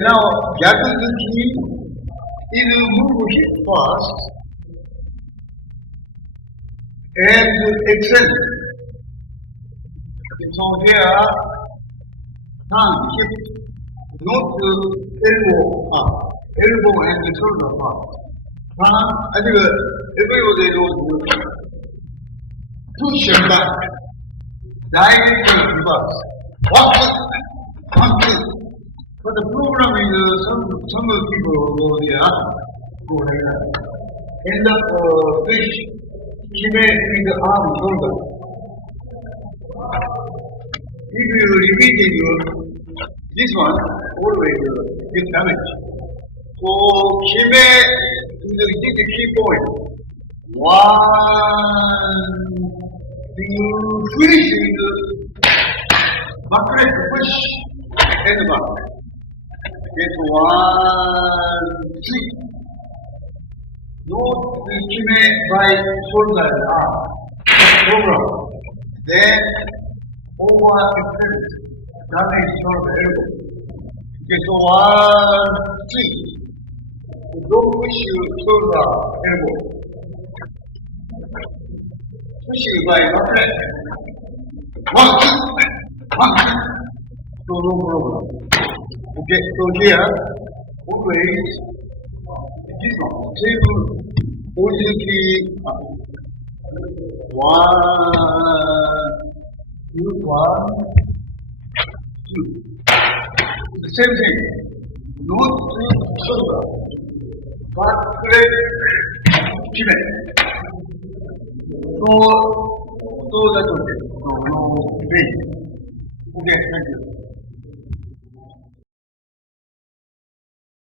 Now, Yakuzuki is moving fast and excel. So here, hand shift not to elbow up, elbow and the shoulder up. Hand, I think everybody knows push and back, direct and reverse. One, two. But the program is some people go there, end up fish, she may with the arm shoulder. If you repeat it, this one always get damaged. So she may do the key point. One, you finish with the back leg push and back. Get 1, 3. Note which may by shoulder arm program. Then over extend, damage shoulder elbow. Get 1, 3. Don't push your shoulder elbow. Push it by back leg. 1, 2. So no problem. Okay, so here, always, this one, table, originally, 1, 2, 2. The same thing, not to shoulder, but leg, kime. So that's okay. No pain. Okay, thank you.